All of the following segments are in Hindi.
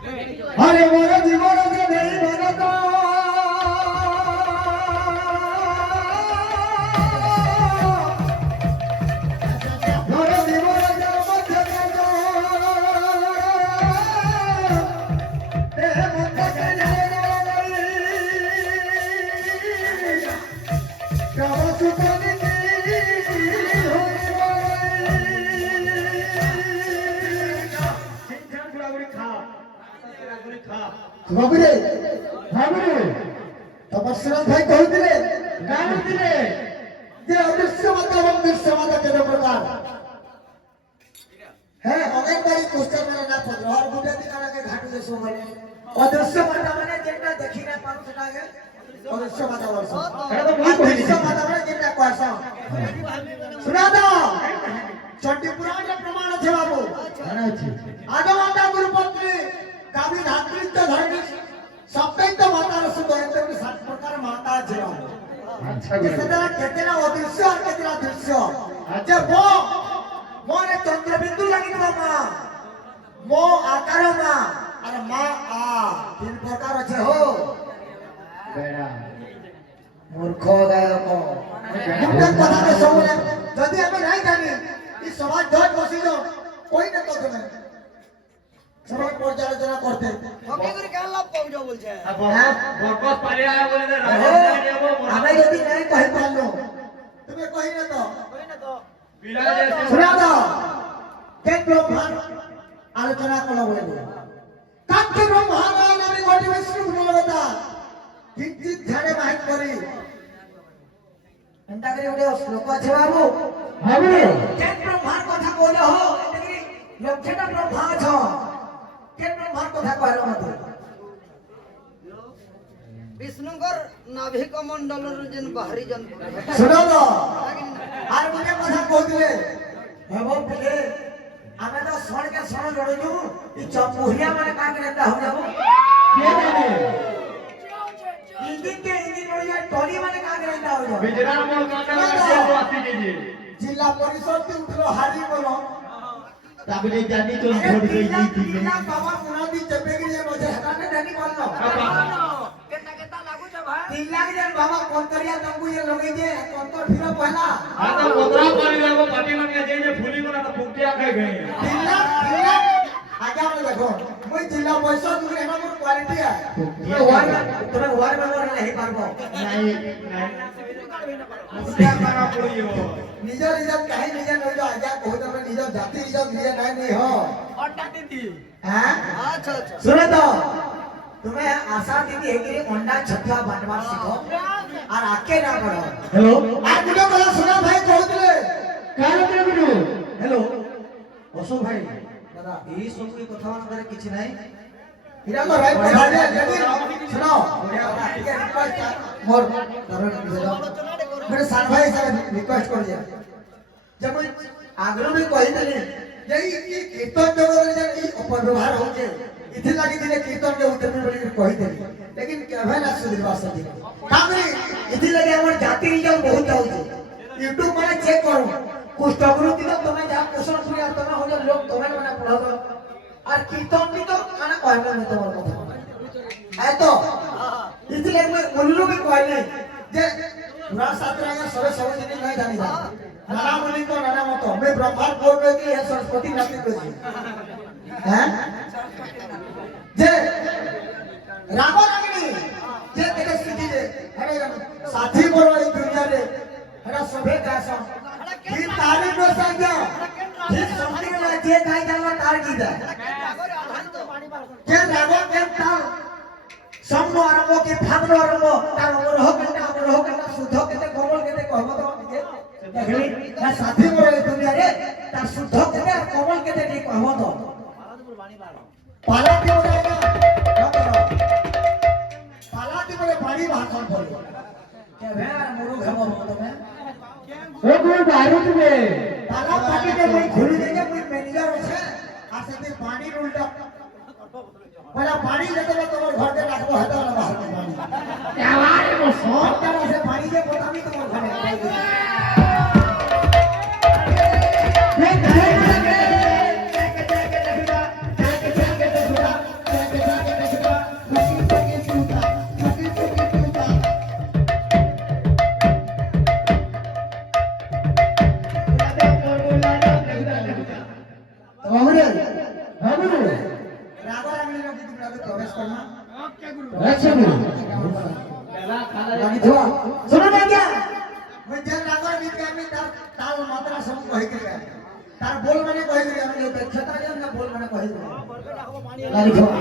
আরে মোর জীবন যে নেই মানতা মোর জীবন যে মধ্যে গেল এ মধ্যে গেল কাবা সুতানি বাবুরে বাবুরে তপস্বরণ ভাই কହୁଥିଲେ গাউଥିଲେ যে অদৃশ্য মাতা এবং দৃশ্য মাতা কেন প্রকার হ্যাঁ অনেকবারই কোশ্চেন মানে না পড়লো আর গুটে দিন আগে ঘাটুলে সময় অদৃশ্য মাতা মানে যেটা দেখি না পারো সেটা আগে অদৃশ্য মাতা বলছো এটা তো মই কইছি অদৃশ্য মাতা মানে যেটা কইছ শুনা দাও চণ্ডী পুরাণে প্রমাণ আছে বাবু জানা আছে আদমাতা গুরুপত্নী কাবি ধাত্রিত্ব ধর্মী সপ্তাহিত মাতার সুদ এমনি 7 প্রকার মাতা আছে আচ্ছা সেটা কেতেনা অদৃশ্য আর কেতেনা দৃশ্য আচ্ছা মোরে চন্দ্রবিন্দু লাগিব মা মো আকার মা আর মা আ 3 প্রকার আছে হো বেড়া মূর্খ গায়ক মুক্ত কথাকে শুনে যদি আমি নাই জানি এই সমাজ ধর বসিল কই না তো তুমি সমাজ পর্যালোচনা করতে ওকে করে কেন লাভ পাবো বলছে বরকত পারে আয় বলে না আমি যদি নাই কই পারলো তুমি কই না তো শুনা দাও কে ব্রহ্মার আলোচনা করো বলে কাকে ব্রহ্মার নামে গটি বিষ্ণু ভগবতা কিঞ্চিত ধ্যানে মাহিত করি এন্টা করে ওটা শ্লোক আছে বাবু বাবু কে ব্রহ্মার কথা কইলে হো এটা কি লক্ষ্যটা ব্রহ্মা আছ কে ব্রহ্মার কথা কইলো মতে বিষ্ণুঙ্কর নাভি কমণ্ডলর যেন বাহারি জন শুনো তো আর মনে কথা কইলে বাবু পিলে আমি তো সরকে সর জড়িলু এই চপুরিয়া মানে কাম রেন্দা হই যাব কে জানে ইঞ্জিন के इंजिन और ये टोली वाले का गिरंदा हो जाओ बिजरान मोल कांडा से वासी कीजिए जिला परिषद से उठलो हारी बोलो ताबले जानी तो छोड़ गई थी ना बाबा मुरादी चपे के लिए मुझे हटाने जानी बोलनो केता केता लागू छ भाई 3 लाख जन बाबा कोंतरिया तंगु ये लोगे जे कोंतर फिर पहला हां तो कोतरा पानी लागो पाटी मन के जे फूली कोना तो फुकटिया खाई गई 3 लाख आगे में देखो মই जिला परिषद में एना मोर क्वालिटी है तुम्हें वार में नहीं पारबो नहीं क्या करा पड़ियो निज निज काहे निज नइलो आजा कहत हम निज जाति निज निज नहीं हो अंडा दीदी हां अच्छा अच्छा सुनो तो तुम्हें आशा दीदी है कि अंडा छत्ता बनवा सीखो और आके ना करो हेलो आ गुडो कला सुना भाई कहतले काहे रे गुडो हेलो अशोक भाई दादा এই সঙ্গে কথা বলার কিছু নাই ইরা তো রাইট কথা দে लेकिन सुनो ठीक है रिक्वेस्ट मोर मेरे साथ भाई से रिक्वेस्ट कर दिया जब मैं आग्रह में कहि देले जे ई कीर्तन जगत जे ई अपव्यवहार हो जे इथे लागि दिले कीर्तन के उतर में बोली कहि देली लेकिन केभे ना सुधरवा सकी काबरी इथे लगे हमर जाति रिजन बहुत जाउ YouTube में चेक करो कुछ टगरु दिलो तुम्हें जा पोषण पूरी और तुम्हें हो जा लोग तुम्हें मना पढ़ाओ और कीर्तन भी तो खाना कहना नहीं तुम्हारे কথা है तो इसलिए मैं उल्लू भी कहले जे पुरा सातरागा सबे सब जिन नहीं जानी जा नाना मुनि को नाना मत मैं ब्रह्मांड बोल रहे कि है सरस्वती नाती को हैं जे रामा रागिनी जे तेरे स्थिति जे अरे साथी बोलो इस दुनिया रे अरे सबे कैसा की तारीफ में संज्ञा ठीक समझी में जे काई जावा तार की दे के रागो के ताल समनो आरंभ के भागनो आरंभ तार हो केटा शुद्ध केते कोमल केते कहबो तो के देखली ना साथी मोर ए दुनिया रे तार शुद्ध केते कोमल केते नहीं कहबो तो पाला के बोलेगा पाला के बोले बड़ी भाषण बोले के भेर मुरु खबर तो मैं ओ कोई बारूद में ताला पाटी के मैं खुली देके मैं मैनेजर আছে আর সাথে পানি উল্টা पहला पानी लेते तो तुम्हारे घर के रखबो हटा वाला बाहर में पानी क्या बात है वो सब तरह से पानी के पता नहीं तुम्हारे घर में ये प्रवेश करना अच्छा गुरु लगी थोड़ा सुनो ना क्या मैं जब रागर गीत के में ताल मात्रा सब कहि के तार बोल माने कहि के हम लोग क्षता जे ना बोल माने कहि के लगी थोड़ा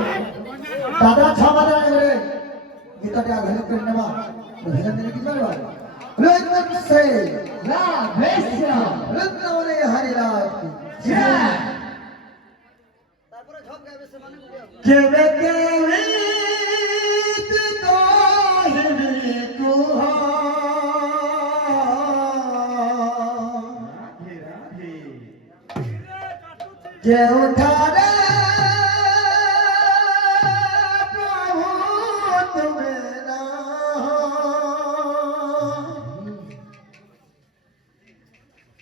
दादा छ मात्रा रे गीतटा घरे कर नेबा भजन देने की बनवा लोग से ला भैया रत्न वाले हरि रात जय তারপরে ঝপ গাইবে সে মানে केवे केवे तो हिरी कुहा के उठारे प्रभु तुम्हें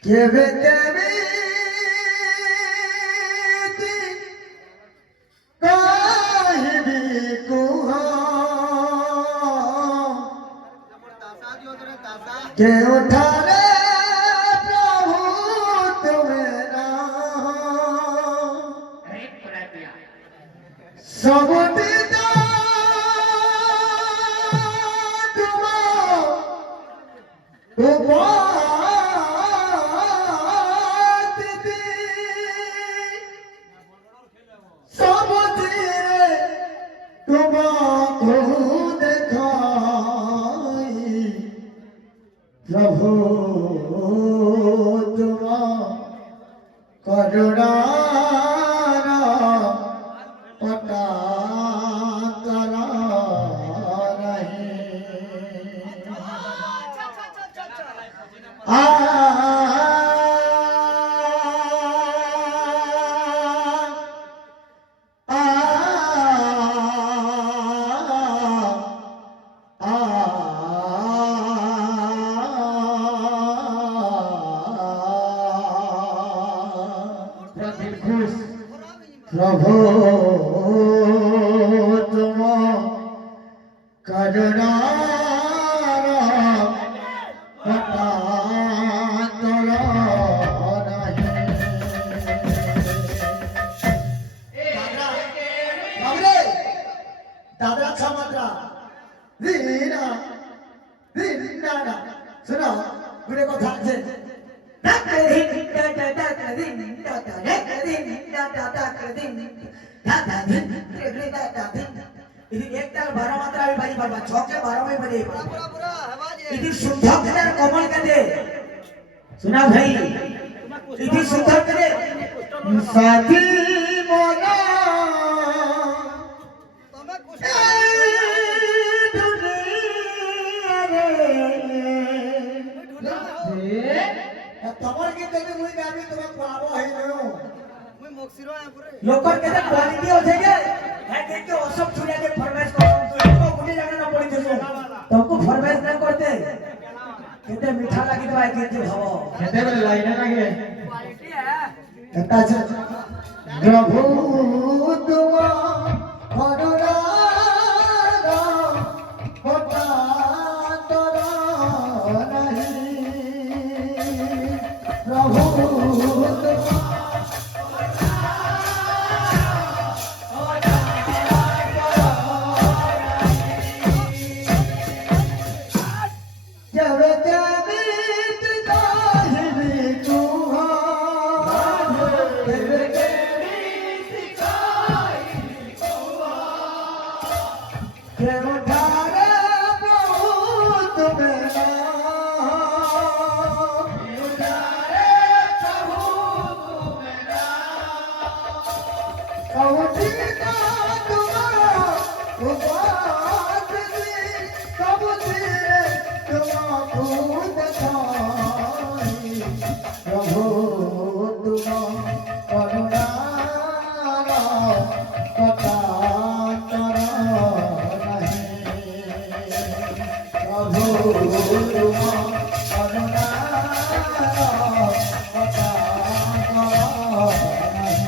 केवे केवे के उठारे प्रभु तुम्हें सब पिता तुम सब तुम देखाई प्रभु तुम करुणा पटा करा प्रभु तुम करुणा पता करो दादा अच्छा मात्रा रीना रीना सुनो गुड़े को ध्यान से एक ताल 12 मात्रा भी बाजी बाबा 6 के 12 में बजे পুরা পুরা আওয়াজ इति शुद्ध करे कोमल करे सुना भाई इति शुद्ध करे साथी मोना তুমি কুছ তোমার কি তুমি মুই গাবি তোমাক পাবো হই নও মুই মক্সিরো আ পুরে লোকর কেতে কোয়ালিটি আছে যে হ্যাঁ দেখে ওসব ছুড়িয়া के फरमाइश कर तुमको गुली जाने ना पड़ी तो तुमको फरमाइश ना करते केते मीठा लगी तो आई केते भाव कहते बोले लाइन लगे क्वालिटी है कहता है प्रभु तुम करुणा पता तोरा नहीं प्रभु जब जमीत काहिनी तुहा जब जमीत काहिनी तुहा के उठारे प्रभु तुम्हें उठारे प्रभु तुम्हें कौटी का तुम्हारा उपास दी कब तेरे तुमको दिखाई प्रभु तुम करुणा पता करो नहीं प्रभु तुम करुणा पता करो नहीं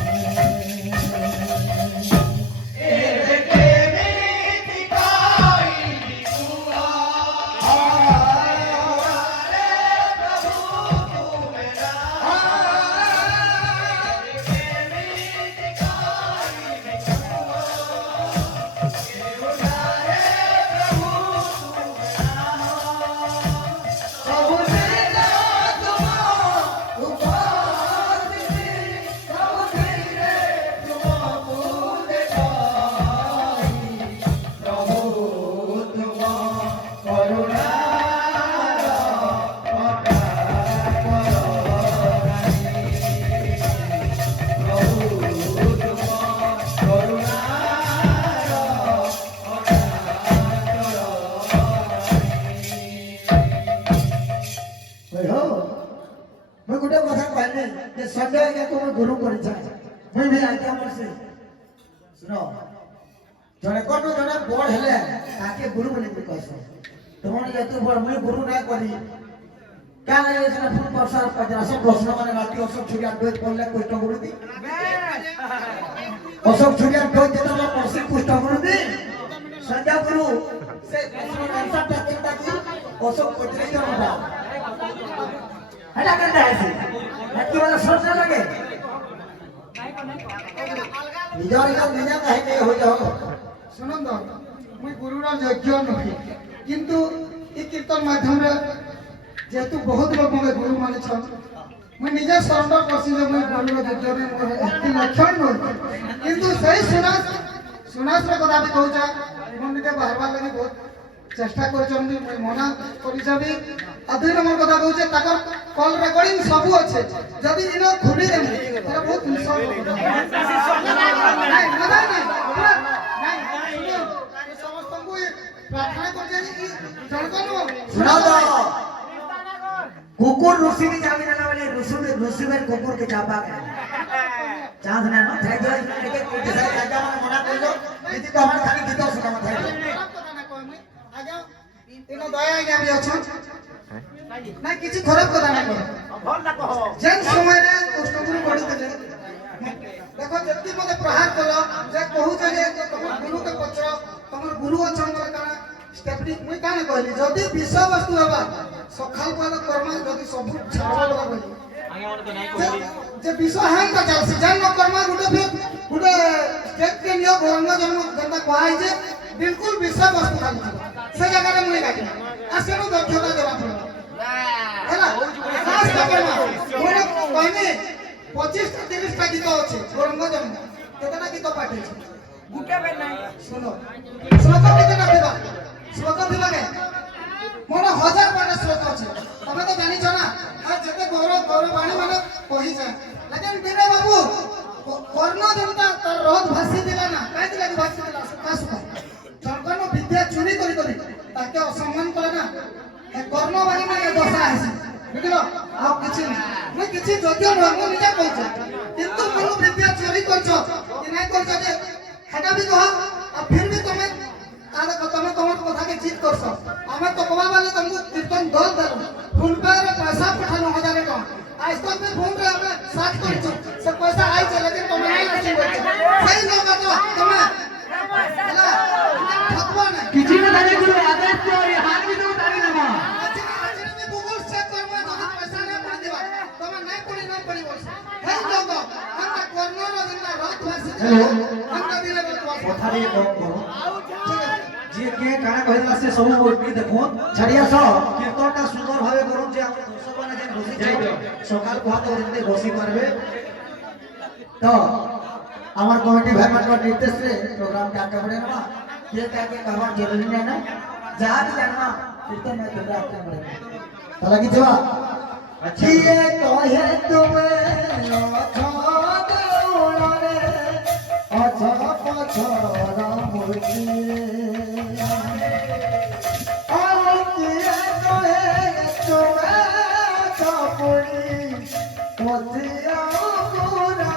संजय के को गुरु परिचय मुई भी आज्ञा करसी सुनो जने कोनो जने बड़ हेले ताके गुरु बोली के कहसो तुमन जेतु बड़ मुई गुरु ना करी क्या नहीं इसने फुल प्रसार पजरा सब प्रश्न माने राती सब छुरिया डोज पड़ले कुष्ठ गुरु दी अशोक छुरिया डोज जेता में परसी कुष्ठ गुरु दी संजय गुरु से प्रश्न आंसर तक चिंता की अशोक कोचरे जणा हटा कर दे ऐसे बाकी वाला सोच ना लगे निजा कहे नहीं हो जाओ শুনুন তো মুই গুরুর যোগ্য নহি কিন্তু এই কীর্তন মাধ্যমে যেহেতু বহুত লোক মকে গুরু মানিছন মুই নিজে সরেন্ডর করছি যে মুই গুরুর যোগ্য নহি মোর একটি লক্ষণ নহি কিন্তু সেই সুনাসর কথা আমি কହୁছা মন নিতে বাহারবার লাগি বহুত চেষ্টা করছন মুই মনা করি যাবি আর দুই নম্বর কথা কହୁছে তাকর কল রেকর্ডিং সবু আছে যদি ইনো খুলি দেবি তাহলে বহুত মিশন নাই না নাই समस्तଙ୍କୁ प्रार्थना करजे कि जणकनु सुना दो कुकुर ऋषि भी जावी ना वाले ऋषि में कुकुर के चापा गए चांद ना ना थे जो लेके जैसे राजा माने मना कर दो यदि तो हमारे खाली गीत सुना मत है पता ना कोई मुई आगे इनो दया आज्ञा भी अछन ना किछि खराब कथा ना कहो भल ना कहो जेन समय रे कृष्णगुरु बढी देले देखो जति मते प्रहार कलो जे कहू जे तुम गुरु के पचरो तुमर गुरु अछन करे काना स्टेपनी मुई काने कहली जदी विषय वस्तु हेबा सखाल पाल कर्म जदी सब छाड़वा लगा बोली आगे मन तो नहीं कहली जे विषय हां का चलसी जन कर्म गुटे स्टेप के नियो गंगा जन्म जनता कहै जे बिल्कुल विषय वस्तु खाली से जगह रे मुई काटी आसेनो दक्षता जमा पड़ो हैला खास कर्म मोर कहनी 25 टा 30 टा गीत আছে গরঙ্গ জন্ম কেতনা গীত পাঠিয়েছে গুটে বে নাই শুনো শ্লোক কেতনা দিবা শ্লোক দিবা কে মোর 1000 বাটা শ্লোক আছে তুমি তো জানিছ না আর যেতে গৌরব বাণী মানে কহি যায় লেকিন বিনে বাবু কর্ণ দেবতা তার রথ ভাসি দিলা না কাই দিলা ভাসি দিলা সুখা সুখা জনগণ বিদ্যা চুরি করি করি তাকে অসম্মান করে না এ কর্ণ বাণী মানে দশা আছে বুঝলো আর কিছু না মই কিছু যোগ্য নয় মই নিজে কইছ কিন্তু কোনো বিদ্যা চুরি করছ কি নাই করছ যে হেটা भी कह और फिर भी तुम्हें आदा तुम्हें तुम्हार কথা के जीत करছ हमें तो कबा वाले तुमको कीर्तन दल दल फोन पे रे पैसा पठानो 1000 टका आज तक में फोन रे हमें 60 करछ से पैसा आई चले लेकिन तुम्हें नहीं आसी बोलछ सही लोग तो तुम्हें हेला ठकवा ना किसी ने तारे गुरु आदेश तो हाथ भी तो तारी ना কথারে যে কে কানা কহিলা সে সব ওই দেখো ছাড়িয়া সব কীর্তনটা সুন্দর ভাবে করুন যে আমরা দর্শক মানে যে বসি সকাল কোহাতে যেতে বসি পারবে তো আমার কমিটি ভাই মানবার নির্দেশ রে প্রোগ্রাম কাকে পড়ে না ये क्या क्या करवा जरूरी नहीं ना जहाँ भी जाना कीर्तन में तो आपके पड़े तो लगी जवाब अच्छा ये तो है तुम्हें अच्छा पछोरा मुर्गी और ये तो है तुम्हें कपड़ी मोतिया पूरा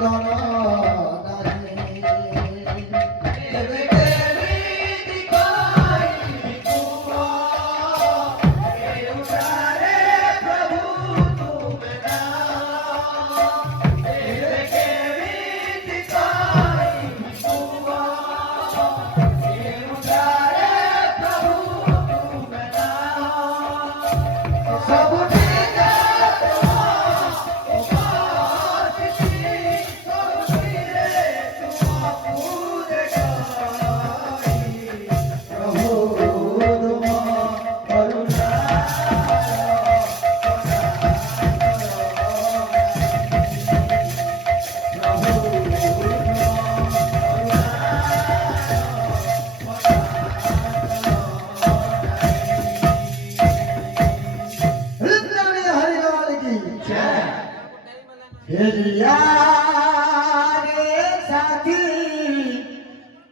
বন্দন फेरिया रे साथी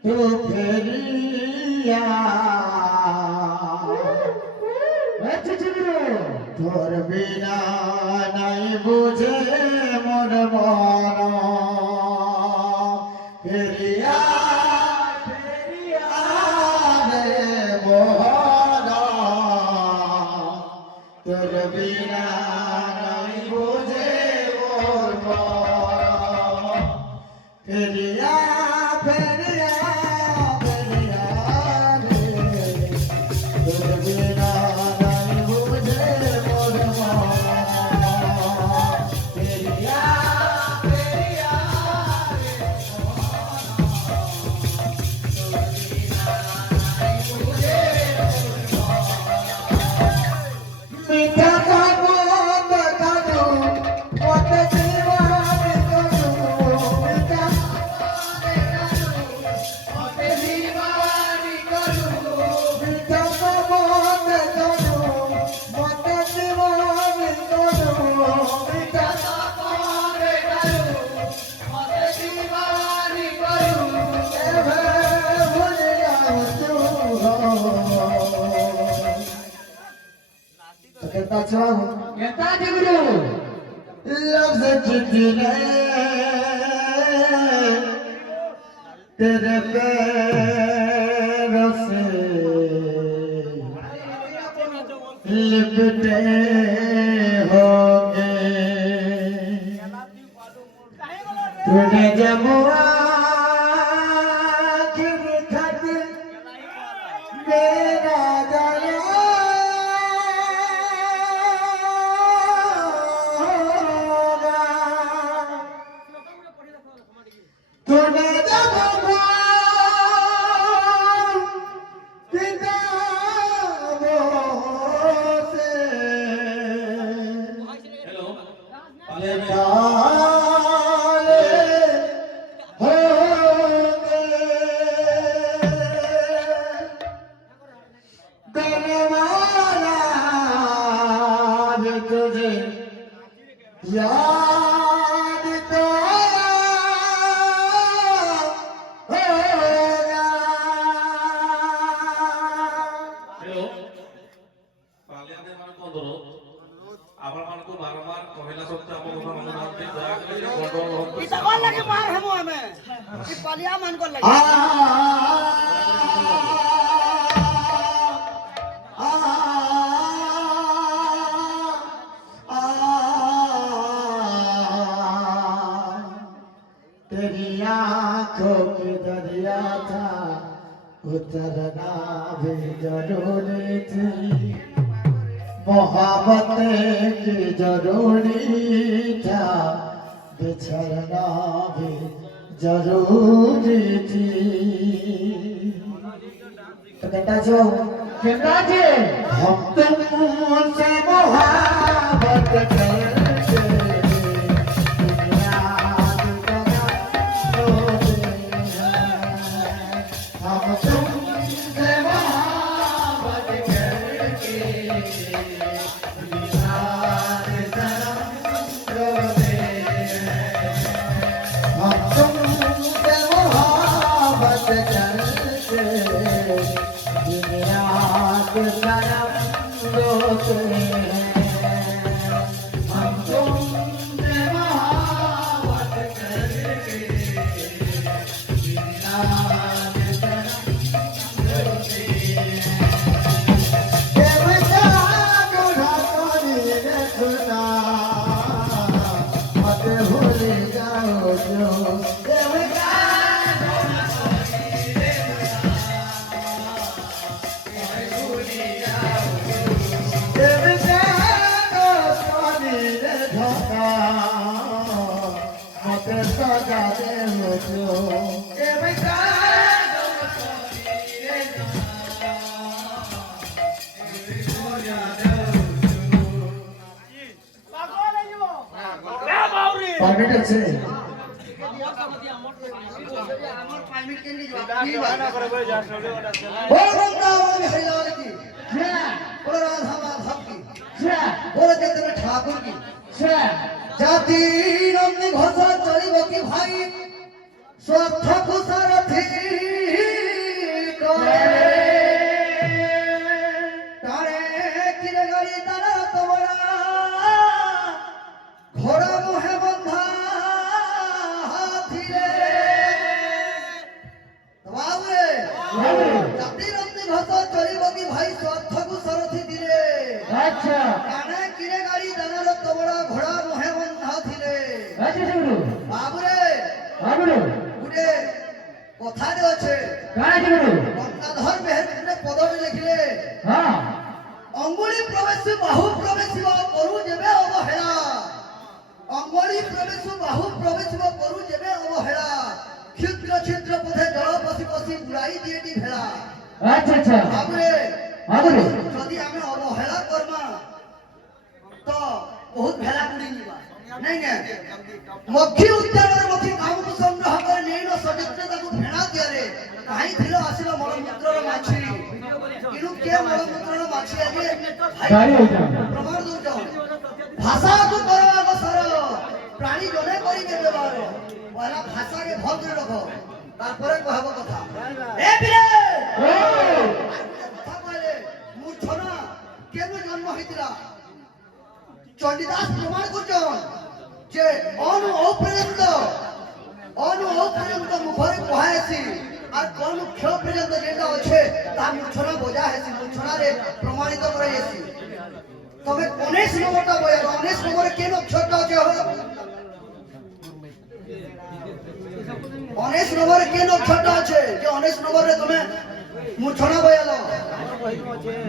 तू फेरिया तोर बिना नहीं बुझे मोर मन फेरिया फेरिया रे मोहन तोर बिना नहीं बुझे मोर मन फेरिया फेरिया फेरिया रे तोर बिना नहीं बुझे मोर मन फेरिया फेरिया मीठा का बोल कानो मत जीवन करो मीठा मत जीवन करो मीठा का बोल कानो मत जीवन करो मीठा का बोल कानो मत जीवन करो ए भूल जाओ तू कहता चला ಎಂತ ಜಿಗುರು लफ्ज जितने तेरे पैरों से लिपटे होंगे तूने जब आखिर खत मेरा तूने जब किताबों से हेलो पाले में डाले होंगे गनवाना तुझे याद तो हेलो पाले में मान को धरो आবার मान को बार-बार कहला सत्ते हम কথা মনে রাখতে দয়া করে গন্ডগোল হচ্ছে ইটা কোন লাগে মার হেমু আমি ই পালিয়া মান কোন লাগে तेरी आंखों की दरिया था उतरना भी जरूरी थी मोहब्बत की जरूरी था बिछड़ना भी जरूरी थी तो कहता जो ಎಂತ ಜಿ हम तुमसे मोहब्बत करते याद करना रोते हैं हम तुमसे मोहब्बत करके याद करना रोते हैं हम तुमसे मोहब्बत करके याद करना रोते हैं हम तुमसे मोहब्बत करके পারমিট আছে बोल वृंदावन हरिलाल की बोल राधा माधव की बोल चैतन्य ठाकुर की जाति नंदी घोषा चलिब की भाई स्वार्थ कुसारथी तारे किरे गाड़ी तारा तोड़ा घोड़ा मोहे बंधा हाथी रे बाबू जाति नंदी घोषा चलिब की भाई स्वार्थ कुसारथी दिले अच्छा तारे किरे गाड़ी तारा तोड़ा घोड़ा मोहे बंधा थिले अच्छा गुरु बाबू रे गुरु गुटे কথারে আছে কাজ গুরু গঙ্গাধর মেহের পদরে লিখিলে হ্যাঁ অঙ্গুলি প্রবেশ বাহু প্রবেশ করু যেবে অবহেলা অঙ্গুলি প্রবেশ বাহু প্রবেশ করু যেবে অবহেলা ক্ষুদ্র ক্ষুদ্র পথে জল পশি পশি বুড়াই দিয়েটি ভেলা আচ্ছা আচ্ছা বাবুরে গুরু যদি আমি অবহেলা করমা তো বহুত ভেলা বুড়ি নিবা নাই না মক্ষী উদ্যানের মক্ষী কামକୁ সংগ্রহ করে নেইনো সচিত্র তাକୁ ভেড়া দিয়ারে কাহি ছিল আসিল মলমূত্রর মাছি ইনু কে মলমূত্রর মাছি আগে গাড়ি হইতা প্রমাণ দউছ ভাষাକୁ করবাক সর প্রাণী জনে করিবে ব্যবহার পহলা ভাষাকে ভাল করে রাখো তারপরে কহব কথা এ বিরে ও কথা কইলে মূর্ছনা কেন জন্ম হইতিলা চণ্ডীদাস প্রমাণ করছন যে অনু অপর্যন্ত মুখরে কুহায়েছি আর কোন ক্ষ পর্যন্ত যেটা আছে তা মূর্ছনা বোঝা হেছি মূর্ছনারে প্রমাণিত করাইছি তবে 19 নম্বরটা বইয়া 19 নম্বরে কেন অক্ষরটা আছে হবে 19 নম্বরে কেন অক্ষরটা আছে যে 19 নম্বরে তুমি মূর্ছনা বইয়ালো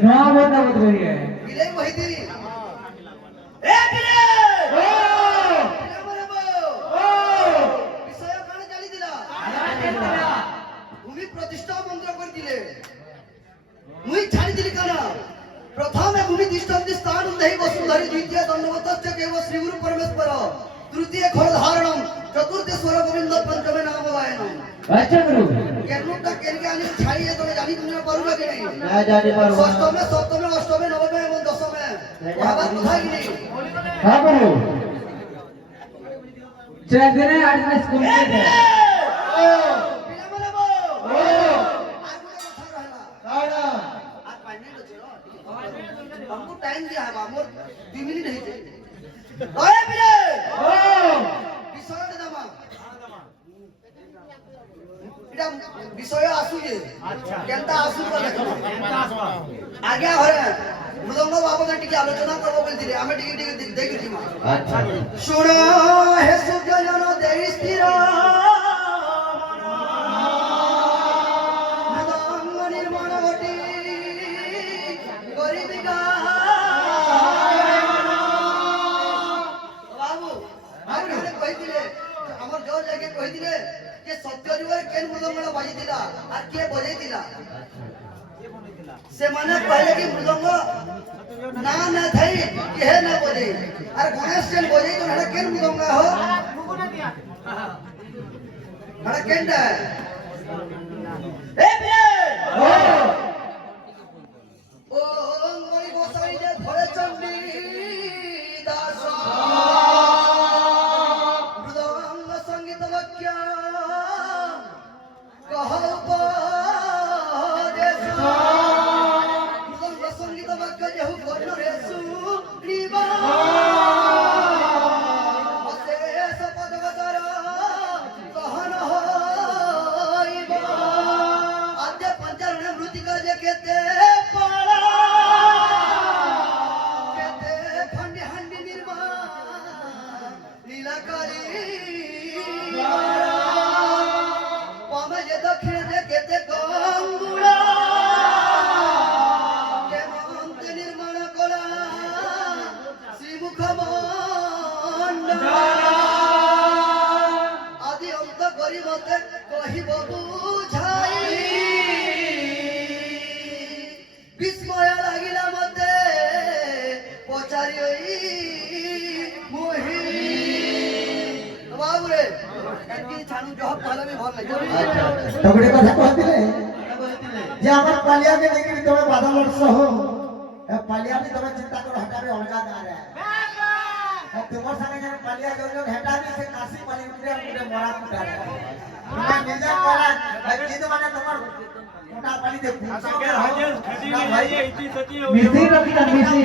না বন্ধ করতে পারিয়ে বিলে কইতি এ বিলে ও বিষয় কানে জানি দিলা ভূমি প্রতিষ্ঠা মন্ত্র করে দিলে মুই ছাড়ি দিলি কানা প্রথমে ভূমি দৃষ্টান্তি স্থান দেহি বসুন্ধরি দ্বিতীয় দণ্ডবতশ্চ কেব শ্রী গুরু পরমেশ্বর তৃতীয় খোল ধারণম চতুর্থ স্বর গোবিন্দ পঞ্চমে নাম গায়নম আচ্ছা গুরু কেনটা কেনকে আনি ছাড়িয়ে তুমি জানি তুমি পারবে কি নাই না জানি পারবো ষষ্ঠমে সপ্তমে অষ্টমে নবমে এবং দশমে ভাবার কথা কি নেই হ্যাঁ গুরু চার দিনে 8 দিন স্কুল থেকে ও পিলা বলে বো ও আর কোন কথা রহলা দাঁড়া আর 5 মিনিট আছে हमको टाइम दिया है मोर 2 मिनट है ओए पिले ও বিষয় দামা এটা বিষয় আসুছে আচ্ছা কেনটা আসু বলে আগে হরে মৃদঙ্গ বাবুকে টিকে আলোচনা করব বলছিলে আমি টিকে টিকে দেখি মা আচ্ছা শুনো হে সুজন দেই স্থির মৃদঙ্গ নির্মাণ ঘটি গরিবিকা বাবু আপনি কইছিলে আমার জোর জায়গায় কইছিলে যে সত্য যুগের কেন মৃদঙ্গটা বাজিছিলা আর কে বজাইছিলা से माने पहले की मृदंग ना ना थई के ना बजे और गणेश चल बजे तो हड़ा केन मृदंग हो हड़ा केंडा ए बे ओ अंगरी गोसाई जे भरे चंडी दास मृदंग संगीत वाक्य कहौ संगीत वाक्य जेहु कर्ण रेसु निवा अशेष पदवतर कहन होइबा आद्य पंचरण मृति କରି ମତେ କହିବ ବୁଝାଇ ବିସ୍ମୟ ଲାଗିଲା ମତେ ପଚାରି ମୁହି ବାବୁରେ କାହିଁକି ଛାଣୁ ଜହ କହିଲେ ବି ଭଲ ଲାଗିବ ତ ଗୋଟେ କଥା କହିଥିଲେ ଯେ ଆମର ପାଲିଆକେ ନେଇକି ତମେ ବାଧା ବର୍ଷ ହୋ ପାଲିଆ ବି ତମେ ଚିନ୍ତା କର ହଟା ବି ଅଲଗା ଗାଁରେ ତୁମର ସାଙ୍ଗେ ଯେନ୍ ପାଲିଆ ଯାଉଛ ହେଟା ବି ସେ କାଶୀ ପାଲି ଗୁଟେ ଗୁଟେ ମରା କୁଟା ତୁମେ ନିଜେ କଲା କିନ୍ତୁ ମାନେ ତମର କୁଟା ପାଲି ଦେ মিস্ত্রি রকিটা মিস্ত্রি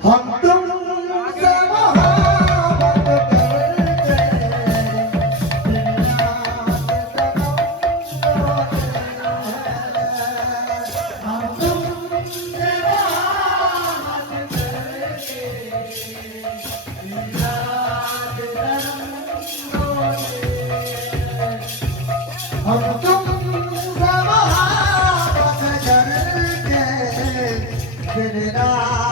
हम तुम से मोहब्बत हम तुम से मोहब्बत करके दिन रात